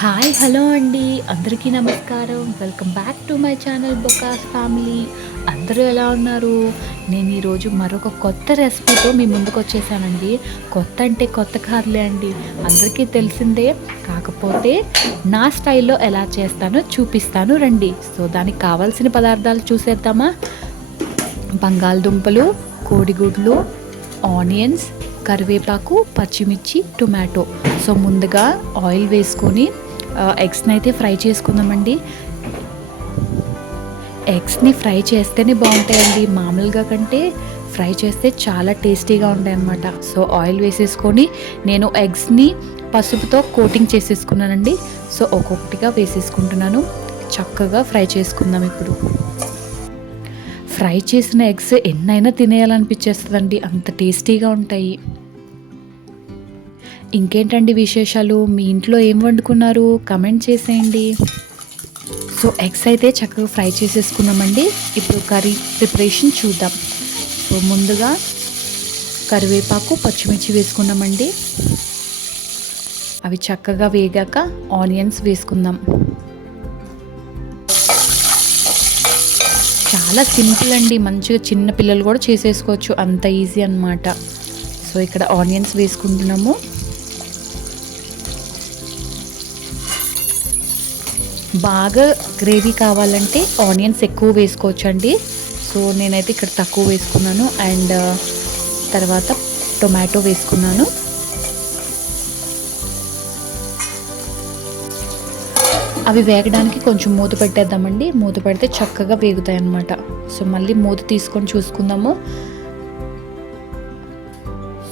Hi hello అండి. అందరికీ నమస్కారం. Welcome back to my channel బొకాస్ family. అందరూ ఎలా ఉన్నారు? నేను ఈరోజు మరొక కొత్త రెసిపీతో మీ ముందుకు వచ్చేసానండి. కొత్త అంటే కొత్త కార్లే అండి. అందరికీ తెలిసిందే. కాకపోతే నా స్టైల్లో ఎలా చేస్తానో చూపిస్తాను రండి. సో దానికి కావాల్సిన పదార్థాలు చూసేద్దామా? బంగాళదుంపలు కోడిగుడ్లు ఆనియన్స్ కరివేపాకు పచ్చిమిర్చి టొమాటో. సో ముందుగా ఆయిల్ వేసుకొని ఎగ్స్ని అయితే ఫ్రై చేసుకుందామండి. ఎగ్స్ని ఫ్రై చేస్తేనే బాగుంటాయండి. మామూలుగా కంటే ఫ్రై చేస్తే చాలా టేస్టీగా ఉంటాయి అన్నమాట సో ఆయిల్ వేసేసుకొని నేను ఎగ్స్ని పసుపుతో కోటింగ్ చేసేసుకున్నానండి. సో ఒక్కొక్కటిగా వేసేసుకుంటున్నాను. చక్కగా ఫ్రై చేసుకుందాం ఇప్పుడు. ఫ్రై చేసిన ఎగ్స్ ఎన్నైనా తినేయాలనిపించేస్తుందండి. అంత టేస్టీగా ఉంటాయి. ఇంకేంటండి విశేషాలు? మీ ఇంట్లో ఏం వండుకున్నారు? కమెంట్ చేసేయండి. సో ఎగ్స్ అయితే చక్కగా ఫ్రై చేసేసుకున్నామండి. ఇప్పుడు కర్రీ ప్రిపరేషన్ చూద్దాం. సో ముందుగా కరివేపాకు పచ్చిమిర్చి వేసుకున్నామండి. అవి చక్కగా వేగాక ఆనియన్స్ వేసుకుందాం. చాలా సింపుల్ అండి. మంచిగా చిన్న పిల్లలు కూడా చేసేసుకోవచ్చు. అంత ఈజీ అనమాట సో ఇక్కడ ఆనియన్స్ వేసుకుంటున్నాము. బాగా గ్రేవీ కావాలంటే ఆనియన్స్ ఎక్కువ వేసుకోవచ్చండి. సో నేనైతే ఇక్కడ తక్కువ వేసుకున్నాను. అండ్ uh, తర్వాత టొమాటో వేసుకున్నాను. అవి వేగడానికి కొంచెం మూత పెట్టేద్దామండి. మూత పెడితే చక్కగా వేగుతాయి అన్నమాట సో మళ్ళీ మూత తీసుకొని చూసుకుందాము.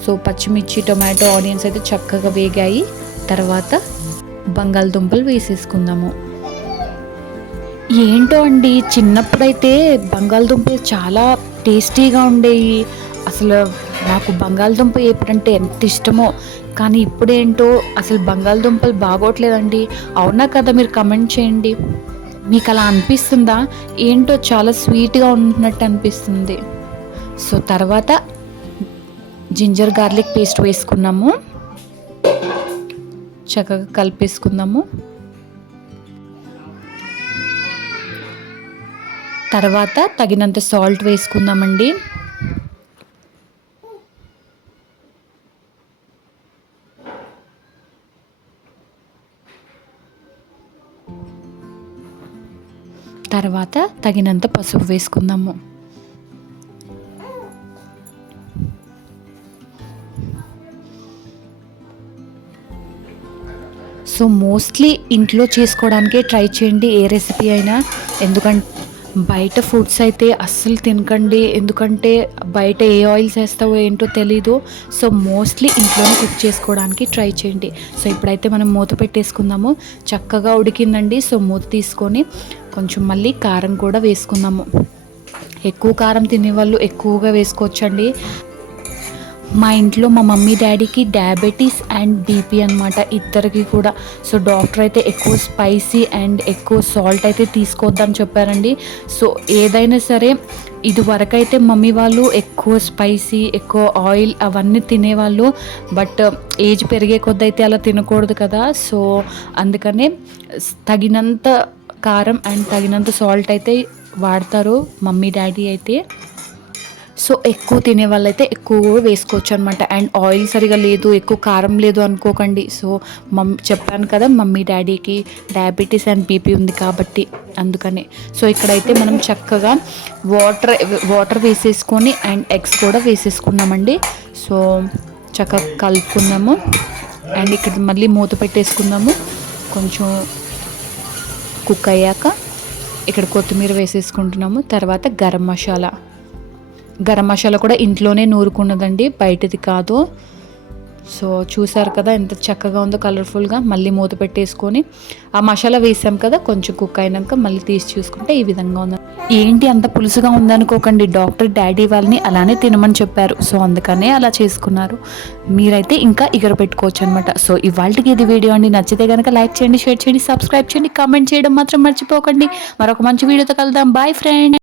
సో పచ్చిమిర్చి టొమాటో ఆనియన్స్ అయితే చక్కగా వేగాయి. తర్వాత బంగాళదుంపలు వేసేసుకుందాము. ఏంటో అండి చిన్నప్పుడైతే బంగాళదుంపలు చాలా టేస్టీగా ఉండేవి అసలు నాకు బంగాళదుంప ఎప్పుడంటే ఎంత ఇష్టమో కానీ ఇప్పుడేంటో అసలు బంగాళదుంపలు బాగోట్లేదండి. అవునా కదా మీరు కమెంట్ చేయండి. మీకు అలా అనిపిస్తుందా? ఏంటో చాలా స్వీట్గా ఉంటున్నట్టు అనిపిస్తుంది. సో తర్వాత జింజర్ గార్లిక్ పేస్ట్ వేసుకున్నాము. చక్కగా కలిపేసుకుందాము. తర్వాత తగినంత సాల్ట్ వేసుకుందామండి. తర్వాత తగినంత పసుపు వేసుకుందాము. సో మోస్ట్లీ ఇంట్లో చేసుకోవడానికే ట్రై చేయండి ఏ రెసిపీ అయినా. ఎందుకంటే బయట ఫుడ్స్ అయితే అస్సలు తినకండి. ఎందుకంటే బయట ఏ ఆయిల్స్ వేస్తావో ఏంటో తెలీదు. సో మోస్ట్లీ ఇంట్లోనే కుక్ చేసుకోవడానికి ట్రై చేయండి. సో ఇప్పుడైతే మనం మూత పెట్టేసుకుందాము. చక్కగా ఉడికిందండి. సో మూత తీసుకొని కొంచెం మళ్ళీ కారం కూడా వేసుకుందాము. ఎక్కువ కారం తినేవాళ్ళు ఎక్కువగా వేసుకోవచ్చండి. మా ఇంట్లో మా మమ్మీ డాడీకి డయాబెటీస్ అండ్ బీపీ అనమాట ఇద్దరికి కూడా. సో డాక్టర్ అయితే ఎక్కువ స్పైసీ అండ్ ఎక్కువ సాల్ట్ అయితే తీసుకోవద్దని చెప్పారండి. సో ఏదైనా సరే ఇది వరకైతే మమ్మీ వాళ్ళు ఎక్కువ స్పైసీ ఎక్కువ ఆయిల్ అవన్నీ తినేవాళ్ళు. బట్ ఏజ్ పెరిగే కొద్ది అయితే అలా తినకూడదు కదా. సో అందుకనే తగినంత కారం అండ్ తగినంత సాల్ట్ అయితే వాడతారు మమ్మీ డాడీ అయితే. సో ఎక్కువ తినే వాళ్ళైతే ఎక్కువ వేసుకోవచ్చు అనమాట అండ్ ఆయిల్ సరిగా లేదు ఎక్కువ కారం లేదు అనుకోకండి. సో మమ్ చెప్పాను కదా మమ్మీ డాడీకి డయాబెటీస్ అండ్ బీపీ ఉంది కాబట్టి అందుకని. సో ఇక్కడైతే మనం చక్కగా వాటర్ వాటర్ వేసేసుకొని అండ్ ఎగ్స్ కూడా వేసేసుకున్నామండి. సో చక్కగా కలుపుకున్నాము. అండ్ ఇక్కడ మళ్ళీ మూత పెట్టేసుకున్నాము. కొంచెం కుక్ అయ్యాక ఇక్కడ కొత్తిమీర వేసేసుకుంటున్నాము. తర్వాత గరం మసాలా. గరం మసాలా కూడా ఇంట్లోనే నూరుకున్నదండి బయటది కాదు. సో చూసారు కదా ఎంత చక్కగా ఉందో కలర్ఫుల్గా మళ్ళీ మూత పెట్టేసుకొని ఆ మసాలా వేసాం కదా కొంచెం కుక్ అయినాక మళ్ళీ తీసి చూసుకుంటే ఈ విధంగా ఉంది. ఏంటి అంత పులుసుగా ఉందనుకోకండి డాక్టర్ డాడీ వాళ్ళని అలానే తినమని చెప్పారు. సో అందుకనే అలా చేసుకున్నారు. మీరైతే ఇంకా ఇగర పెట్టుకోవచ్చు అనమాట సో ఇవాళకి ఇది వీడియో అండి. నచ్చితే కనుక లైక్ చేయండి షేర్ చేయండి సబ్స్క్రైబ్ చేయండి కామెంట్ చేయడం మాత్రం మర్చిపోకండి. మరొక మంచి వీడియోతో కలుద్దాం. Boy friend